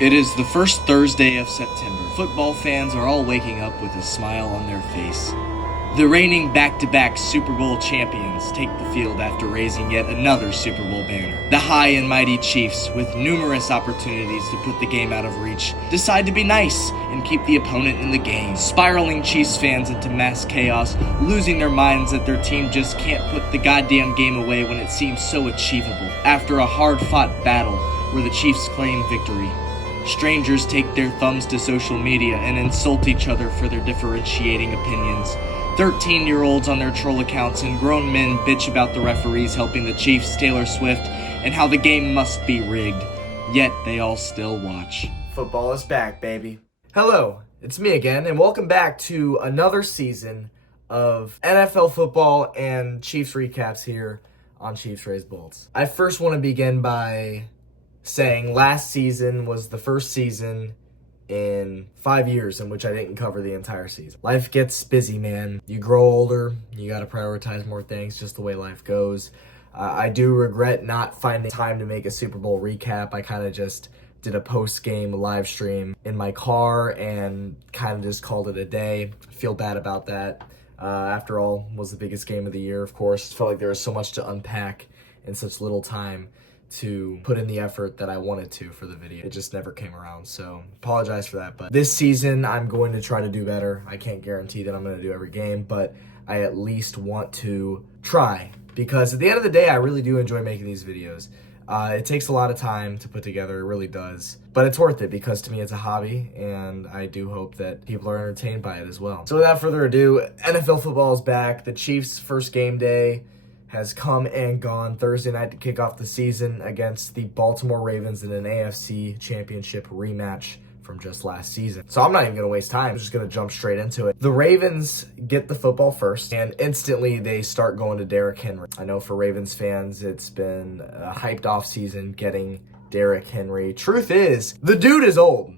It is the first Thursday of September. Football fans are all waking up with a smile on their face. The reigning back-to-back Super Bowl champions take the field after raising yet another Super Bowl banner. The high and mighty Chiefs, with numerous opportunities to put the game out of reach, decide to be nice and keep the opponent in the game, spiraling Chiefs fans into mass chaos, losing their minds that their team just can't put the goddamn game away when it seems so achievable. After a hard-fought battle where the Chiefs claim victory, strangers take their thumbs to social media and insult each other for their differentiating opinions. 13-year-olds on their troll accounts and grown men bitch about the referees helping the Chiefs, Taylor Swift, and how the game must be rigged. Yet they all still watch. Football is back, baby. Hello, it's me again, and welcome back to another season of NFL football and Chiefs recaps here on Chiefs Raised Bolts. I first want to begin by saying last season was the first season in 5 years in which I didn't cover the entire season. Life gets busy, man. You grow older, you gotta prioritize more things, just the way life goes. I do regret not finding time to make a Super Bowl recap. I kind of just did a post-game live stream in my car and kind of just called it a day. I feel bad about that. After all, was the biggest game of the year, of course. Felt like there was so much to unpack in such little time to put in the effort that I wanted to for the video. It just never came around, so apologize for that. But this season, I'm going to try to do better. I can't guarantee that I'm going to do every game, but I at least want to try, because at the end of the day, I really do enjoy making these videos. It takes a lot of time to put together, it really does. But it's worth it, because to me it's a hobby, and I do hope that people are entertained by it as well. So without further ado, NFL football is back. The Chiefs' first game day has come and gone Thursday night to kick off the season against the Baltimore Ravens in an AFC Championship rematch from just last season. So I'm not even going to waste time. I'm just going to jump straight into it. The Ravens get the football first, and instantly they start going to Derrick Henry. I know for Ravens fans, it's been a hyped off season getting Derrick Henry. Truth is, the dude is old.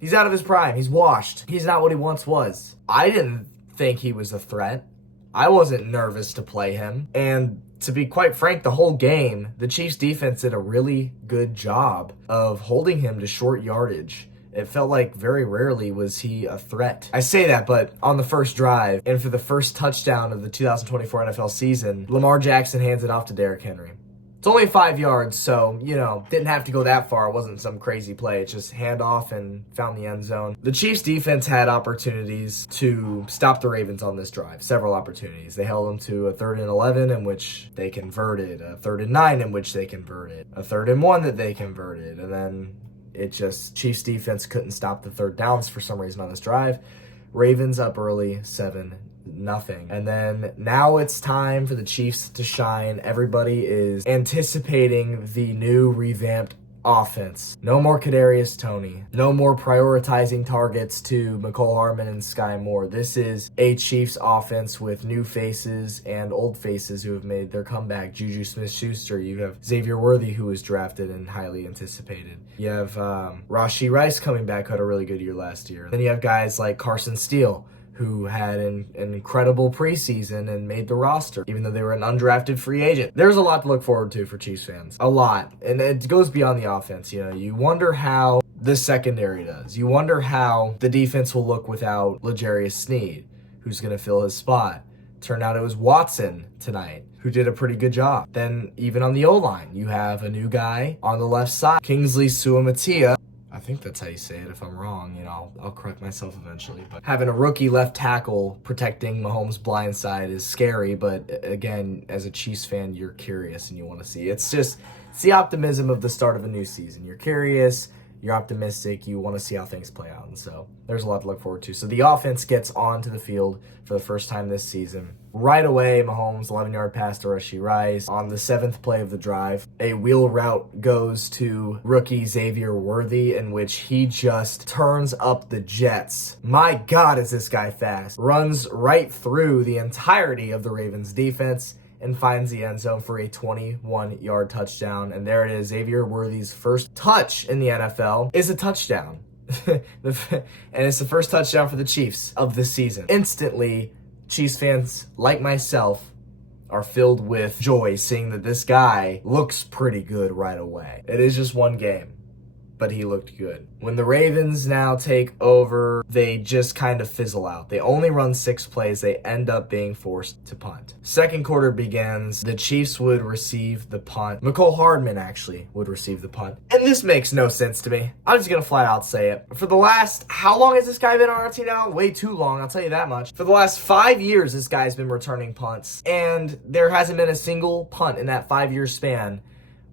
He's out of his prime. He's washed. He's not what he once was. I didn't think he was a threat. I wasn't nervous to play him. And to be quite frank, the whole game, the Chiefs defense did a really good job of holding him to short yardage. It felt like very rarely was he a threat. I say that, but on the first drive, and for the first touchdown of the 2024 NFL season, Lamar Jackson hands it off to Derrick Henry. It's only 5 yards, so, didn't have to go that far. It wasn't some crazy play. It's just handoff and found the end zone. The Chiefs defense had opportunities to stop the Ravens on this drive. Several opportunities. They held them to a 3rd and 11 in which they converted, a 3rd and 9 in which they converted, a 3rd and 1 that they converted, and then Chiefs defense couldn't stop the third downs for some reason on this drive. Ravens up early, 7-0. And then now it's time for the Chiefs to shine. Everybody is anticipating the new revamped offense. No more Kadarius Toney. No more prioritizing targets to Mecole Hardman and Sky Moore. This is a Chiefs offense with new faces and old faces who have made their comeback. Juju Smith-Schuster. You have Xavier Worthy, who was drafted and highly anticipated. You have Rashee Rice coming back, who had a really good year last year. Then you have guys like Carson Steele, who had an incredible preseason and made the roster, even though they were an undrafted free agent. There's a lot to look forward to for Chiefs fans. A lot. And it goes beyond the offense. You wonder how the secondary does. You wonder how the defense will look without L'Jarius Sneed, who's going to fill his spot. Turned out it was Watson tonight, who did a pretty good job. Then even on the O-line, you have a new guy on the left side, Kingsley Suamataia. I think that's how you say it. If I'm wrong, I'll correct myself eventually. But having a rookie left tackle protecting Mahomes' blind side is scary. But again, as a Chiefs fan, you're curious and you want to see. It's the optimism of the start of a new season. You're curious, you're optimistic, you want to see how things play out. And so there's a lot to look forward to. So the offense gets onto the field for the first time this season. Right away, Mahomes, 11-yard pass to Rashee Rice. On the 7th play of the drive, a wheel route goes to rookie Xavier Worthy, in which he just turns up the jets. My God, is this guy fast. Runs right through the entirety of the Ravens defense and finds the end zone for a 21-yard touchdown. And there it is. Xavier Worthy's first touch in the NFL is a touchdown. And it's the first touchdown for the Chiefs of the season. Instantly, Chiefs fans like myself are filled with joy seeing that this guy looks pretty good right away. It is just one game. but he looked good. When the Ravens now take over, they just kind of fizzle out. They only run 6 plays. They end up being forced to punt. Second quarter begins. The Chiefs would receive the punt. Mecole Hardman actually would receive the punt. And this makes no sense to me. I'm just going to flat out say it. For the last, how long has this guy been on our team now? Way too long, I'll tell you that much. For the last 5 years, this guy's been returning punts. And there hasn't been a single punt in that 5-year span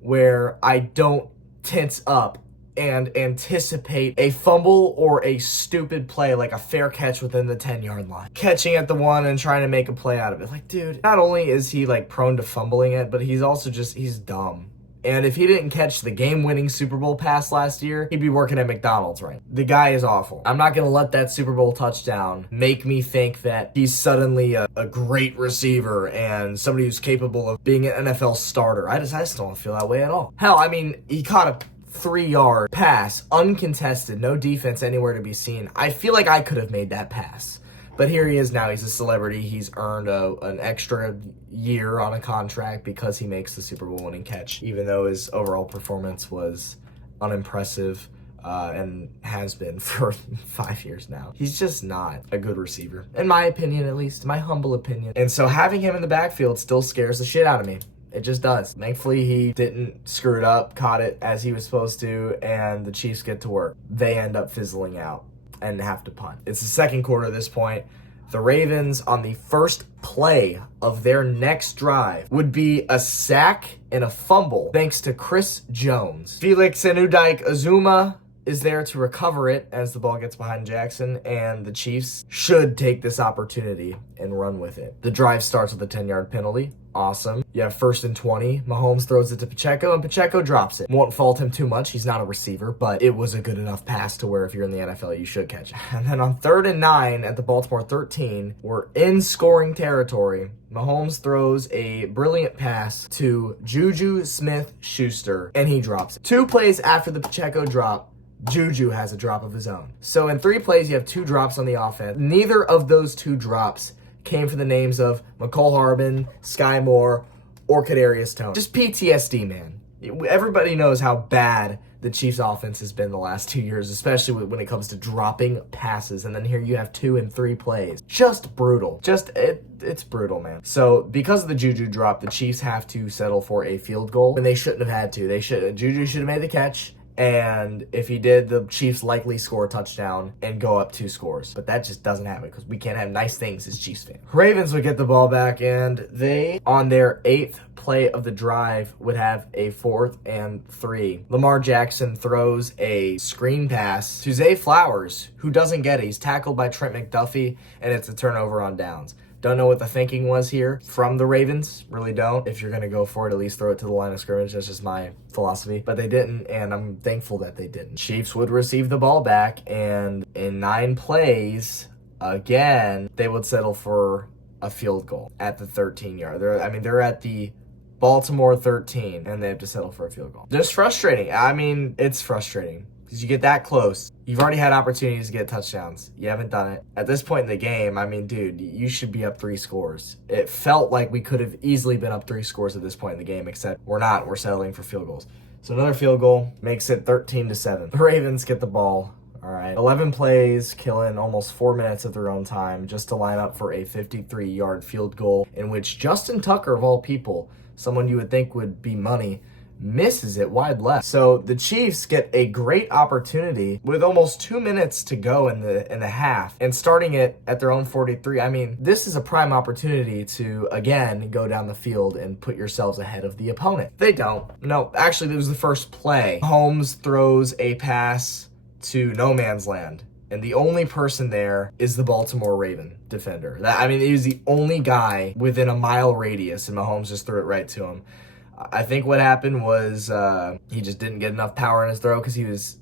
where I don't tense up and anticipate a fumble or a stupid play like a fair catch within the 10-yard line. Catching at the one and trying to make a play out of it. Like, dude, not only is he like prone to fumbling it, but he's also he's dumb. And if he didn't catch the game-winning Super Bowl pass last year, he'd be working at McDonald's, right? The guy is awful. I'm not going to let that Super Bowl touchdown make me think that he's suddenly a great receiver and somebody who's capable of being an NFL starter. I just don't feel that way at all. Hell, I mean, he caught a 3-yard pass, uncontested, no defense anywhere to be seen. I feel like I could have made that pass. But here he is now. He's a celebrity. He's earned an extra year on a contract because he makes the Super Bowl winning catch, even though his overall performance was unimpressive and has been for 5 years now. He's just not a good receiver, in my opinion at least, my humble opinion. And so having him in the backfield still scares the shit out of me. It just does. Thankfully, he didn't screw it up, caught it as he was supposed to, and the Chiefs get to work. They end up fizzling out and have to punt. It's the second quarter at this point. The Ravens, on the first play of their next drive, would be a sack and a fumble thanks to Chris Jones. Felix Anudike-Uzomah is there to recover it as the ball gets behind Jackson, and the Chiefs should take this opportunity and run with it. The drive starts with a 10-yard penalty. Awesome. You have 1st and 20. Mahomes throws it to Pacheco, and Pacheco drops it. Won't fault him too much. He's not a receiver, but it was a good enough pass to where if you're in the NFL, you should catch it. And then on 3rd and 9 at the Baltimore 13, we're in scoring territory. Mahomes throws a brilliant pass to Juju Smith-Schuster, and he drops it. 2 plays after the Pacheco drop, Juju has a drop of his own. So in 3 plays, you have 2 drops on the offense. Neither of those 2 drops came from the names of Mecole Hardman, Sky Moore, or Kadarius Toney. Just PTSD, man. Everybody knows how bad the Chiefs' offense has been the last 2 years, especially when it comes to dropping passes. And then here you have 2 and 3 plays. Just brutal. It's brutal, man. So because of the Juju drop, the Chiefs have to settle for a field goal, and they shouldn't have had to. Juju should have made the catch. And if he did, the Chiefs likely score a touchdown and go up 2 scores. But that just doesn't happen because we can't have nice things as Chiefs fans. Ravens would get the ball back, and they, on their 8th play of the drive, would have a 4th and 3. Lamar Jackson throws a screen pass to Zay Flowers, who doesn't get it. He's tackled by Trent McDuffie, and it's a turnover on downs. Don't know what the thinking was here from the Ravens. Really don't. If you're going to go for it, at least throw it to the line of scrimmage. That's just my philosophy. But they didn't, and I'm thankful that they didn't. Chiefs would receive the ball back, and in 9 plays, again, they would settle for a field goal at the 13-yard. They're at the Baltimore 13, and they have to settle for a field goal. Just frustrating. I mean, it's frustrating. Because you get that close. You've already had opportunities to get touchdowns. You haven't done it. At this point in the game, I mean, dude, you should be up 3 scores. It felt like we could have easily been up 3 scores at this point in the game, except we're not. We're settling for field goals. So another field goal makes it 13-7. The Ravens get the ball. All right. 11 plays, killing almost 4 minutes of their own time just to line up for a 53-yard field goal in which Justin Tucker, of all people, someone you would think would be money, misses it wide left. So the Chiefs get a great opportunity with almost 2 minutes to go in the half and starting it at their own 43. I mean, this is a prime opportunity to, again, go down the field and put yourselves ahead of the opponent. They don't. No, actually, it was the first play. Holmes throws a pass to no man's land. And the only person there is the Baltimore Raven defender. He was the only guy within a mile radius, and Mahomes just threw it right to him. I think what happened was he just didn't get enough power in his throw because he was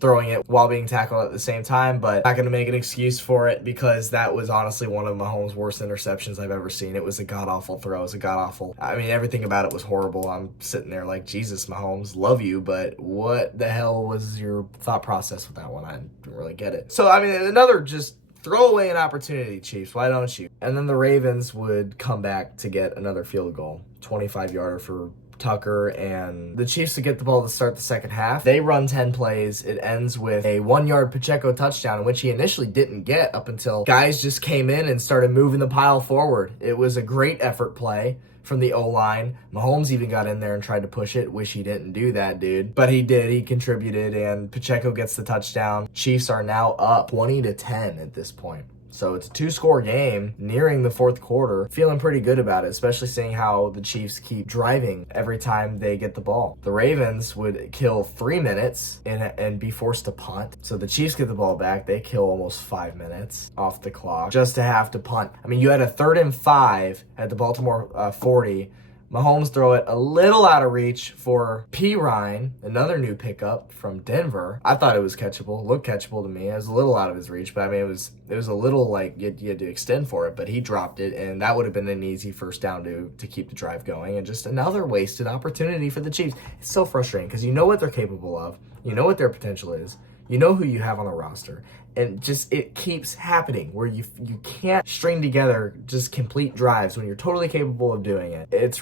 throwing it while being tackled at the same time, but not going to make an excuse for it because that was honestly one of Mahomes' worst interceptions I've ever seen. It was a god-awful throw. It was a god-awful. Everything about it was horrible. I'm sitting there like, Jesus, Mahomes, love you, but what the hell was your thought process with that one? I didn't really get it. So, another just throw away an opportunity, Chiefs. Why don't you? And then the Ravens would come back to get another field goal. 25-yarder for Tucker and the Chiefs to get the ball to start the second half. They run 10 plays. It ends with a 1-yard Pacheco touchdown, which he initially didn't get up until guys just came in and started moving the pile forward. It was a great effort play from the O-line. Mahomes even got in there and tried to push it. Wish he didn't do that, dude. But he did. He contributed, and Pacheco gets the touchdown. Chiefs are now up 20-10 at this point. So it's a 2-score game nearing the fourth quarter. Feeling pretty good about it, especially seeing how the Chiefs keep driving every time they get the ball. The Ravens would kill 3 minutes and be forced to punt. So the Chiefs get the ball back. They kill almost 5 minutes off the clock just to have to punt. I mean, you had a 3rd and 5 at the Baltimore 40. Mahomes throw it a little out of reach for P. Ryan, another new pickup from Denver. I thought it was catchable, looked catchable to me. It was a little out of his reach, but I mean, it was a little like you had to extend for it, but he dropped it, and that would have been an easy first down to keep the drive going, and just another wasted opportunity for the Chiefs. It's so frustrating because you know what they're capable of, you know what their potential is, you know who you have on the roster, and just it keeps happening where you can't string together just complete drives when you're totally capable of doing it. It's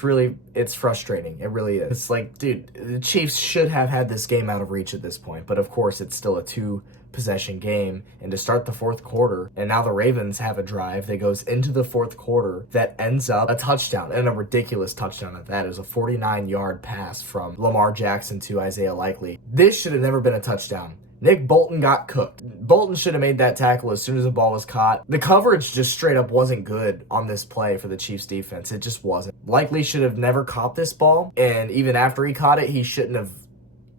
frustrating. It really is. It's like, dude, the Chiefs should have had this game out of reach at this point, but of course it's still a 2-possession game, and to start the fourth quarter, and now the Ravens have a drive that goes into the fourth quarter that ends up a touchdown, and a ridiculous touchdown at that. It was a 49-yard pass from Lamar Jackson to Isaiah Likely. This should have never been a touchdown. Nick Bolton got cooked. Bolton should have made that tackle as soon as the ball was caught. The coverage just straight up wasn't good on this play for the Chiefs defense. It just wasn't. Likely should have never caught this ball, and even after he caught it, he shouldn't have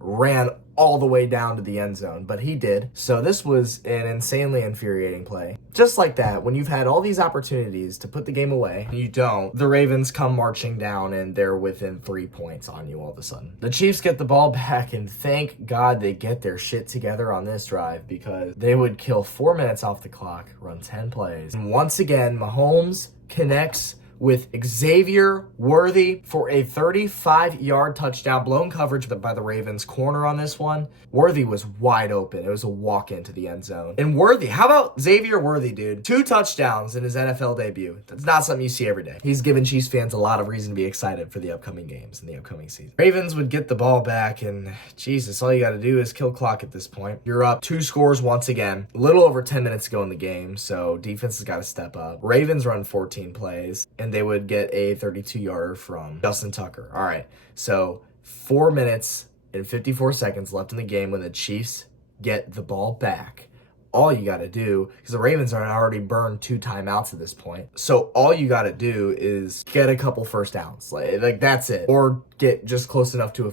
ran all the way down to the end zone, but he did. So this was an insanely infuriating play. Just like that, when you've had all these opportunities to put the game away, and you don't, the Ravens come marching down and they're within 3 points on you all of a sudden. The Chiefs get the ball back, and thank God they get their shit together on this drive, because they would kill 4 minutes off the clock, run 10 plays. And once again, Mahomes connects with Xavier Worthy for a 35-yard touchdown. Blown coverage by the Ravens corner on this one. Worthy was wide open. It was a walk into the end zone. And Worthy, how about Xavier Worthy, dude? 2 touchdowns in his NFL debut. That's not something you see every day. He's given Chiefs fans a lot of reason to be excited for the upcoming games and the upcoming season. Ravens would get the ball back, and Jesus, all you got to do is kill clock at this point. You're up 2 scores once again. A little over 10 minutes to go in the game, so defense has got to step up. Ravens run 14 plays, and they would get a 32-yarder from Justin Tucker. All right, so 4 minutes and 54 seconds left in the game when the Chiefs get the ball back. All you got to do, because the Ravens are already burned 2 timeouts at this point, so all you got to do is get a couple first downs. Like that's it. Or get just close enough to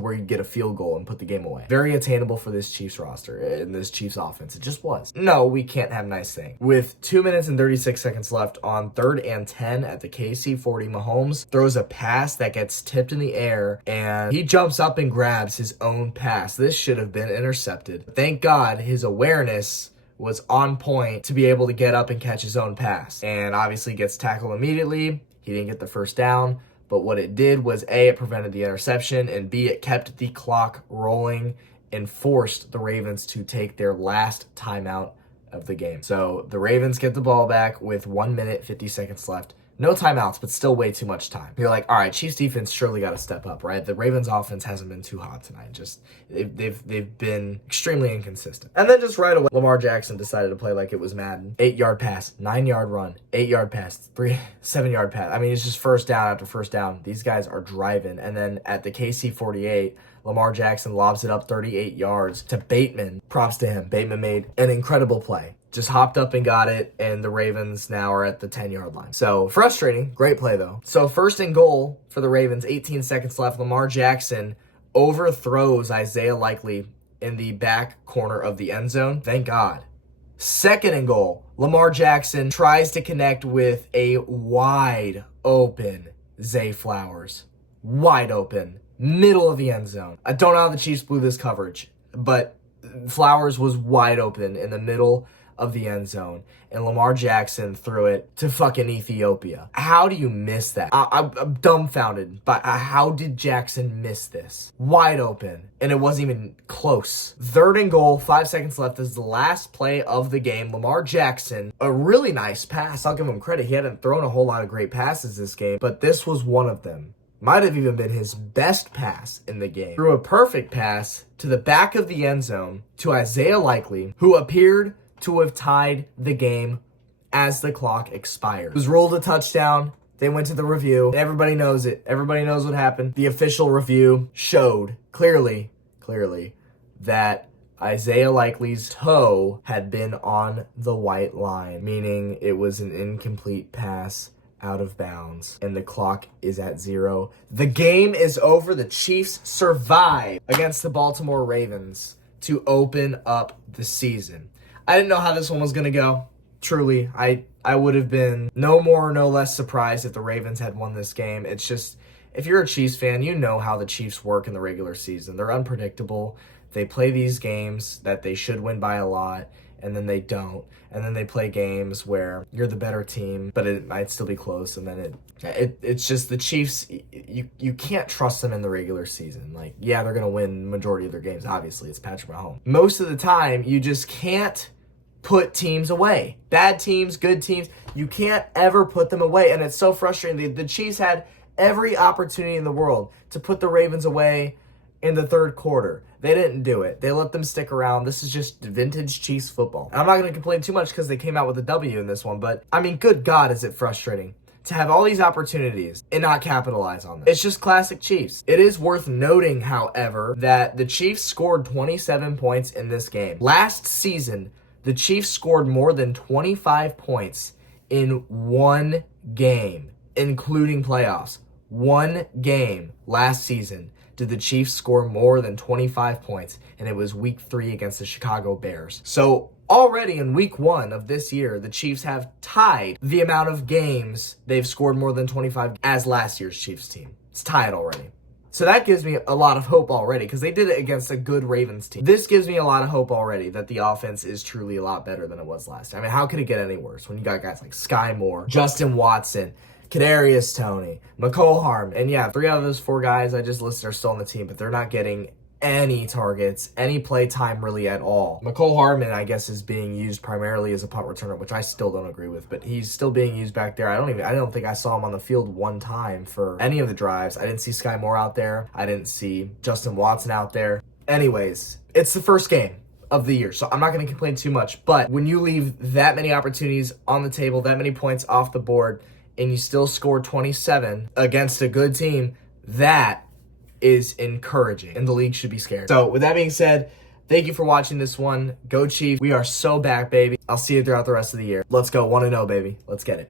where you get a field goal and put the game away. Very attainable for this Chiefs roster and this Chiefs offense. It just was. No, we can't have nice things. With 2 minutes and 36 seconds left on 3rd and 10 at the KC 40, Mahomes throws a pass that gets tipped in the air, and he jumps up and grabs his own pass. This should have been intercepted. Thank God his awareness was on point to be able to get up and catch his own pass. And obviously gets tackled immediately. He didn't get the first down. But what it did was, A, it prevented the interception, and B, it kept the clock rolling and forced the Ravens to take their last timeout of the game. So the Ravens get the ball back with 1 minute, 50 seconds left. No timeouts, but still way too much time. You're like, all right, Chiefs defense surely got to step up, right? The Ravens offense hasn't been too hot tonight. Just they've been extremely inconsistent. And then just right away, Lamar Jackson decided to play like it was Madden. 8-yard pass, 9-yard run, 8-yard pass, 7-yard pass. I mean, it's just first down after first down. These guys are driving. And then at the KC 48, Lamar Jackson lobs it up 38 yards to Bateman. Props to him. Bateman made an incredible play. Just hopped up and got it, and the Ravens now are at the 10-yard line. So frustrating. Great play, though. So 1st and goal for the Ravens, 18 seconds left. Lamar Jackson overthrows Isaiah Likely in the back corner of the end zone. Thank God. 2nd and goal. Lamar Jackson tries to connect with a wide open Zay Flowers. Wide open. Middle of the end zone. I don't know how the Chiefs blew this coverage, but Flowers was wide open in the middle of the end zone, and Lamar Jackson threw it to fucking Ethiopia. How do you miss that? I'm dumbfounded by how did Jackson miss this? Wide open, and it wasn't even close. 3rd and goal, 5 seconds left is the last play of the game. Lamar Jackson, a really nice pass. I'll give him credit. He hadn't thrown a whole lot of great passes this game, but this was one of them. might have even been his best pass in the game, threw a perfect pass to the back of the end zone to Isaiah Likely, who appeared to have tied the game as the clock expired. It was ruled a touchdown. They went to the review. Everybody knows it. Everybody knows what happened. The official review showed clearly that Isaiah Likely's toe had been on the white line, meaning it was an incomplete pass out of bounds, and the clock is at 0. The game is over. The Chiefs survive against the Baltimore Ravens to open up the season. I didn't know how this one was going to go. Truly, I would have been no more, no less surprised if the Ravens had won this game. It's just, if you're a Chiefs fan, you know how the Chiefs work in the regular season. They're unpredictable. They play these games that they should win by a lot, and then they don't. And then they play games where you're the better team, but it might still be close. And then it's just the Chiefs, you can't trust them in the regular season. Like, yeah, they're going to win the majority of their games. Obviously, it's Patrick Mahomes. Most of the time, you just can't put teams away. Bad teams, good teams, you can't ever put them away. And it's so frustrating. The Chiefs had every opportunity in the world to put the Ravens away in the third quarter. They didn't do it. They let them stick around. This is just vintage Chiefs football. And I'm not going to complain too much because they came out with a W in this one, but I mean, good God, is it frustrating to have all these opportunities and not capitalize on them. It's just classic Chiefs. It is worth noting, however, that the Chiefs scored 27 points in this game. Last season, the Chiefs scored more than 25 points in one game, including playoffs. One game last season did the Chiefs score more than 25 points, and it was week 3 against the Chicago Bears. So already in week 1 of this year, the Chiefs have tied the amount of games they've scored more than 25 as last year's Chiefs team. It's tied already. So that gives me a lot of hope already, because they did it against a good Ravens team. This gives me a lot of hope already that the offense is truly a lot better than it was last time. I mean, how could it get any worse when you got guys like Sky Moore, Justin Watson, Kadarius Toney, McCole Hardman, and yeah, 3 out of those 4 guys I just listed are still on the team, but they're not getting any targets, any play time really at all. McCole Hardman, I guess, is being used primarily as a punt returner, which I still don't agree with, but he's still being used back there. I don't think I saw him on the field one time for any of the drives. I didn't see Sky Moore out there. I didn't see Justin Watson out there. Anyways, it's the first game of the year, so I'm not going to complain too much, but when you leave that many opportunities on the table, that many points off the board, and you still score 27 against a good team, that is encouraging, and the league should be scared. So with that being said, thank you for watching this one. Go Chiefs. We are so back, baby. I'll see you throughout the rest of the year. Let's go 1-0, baby. Let's get it.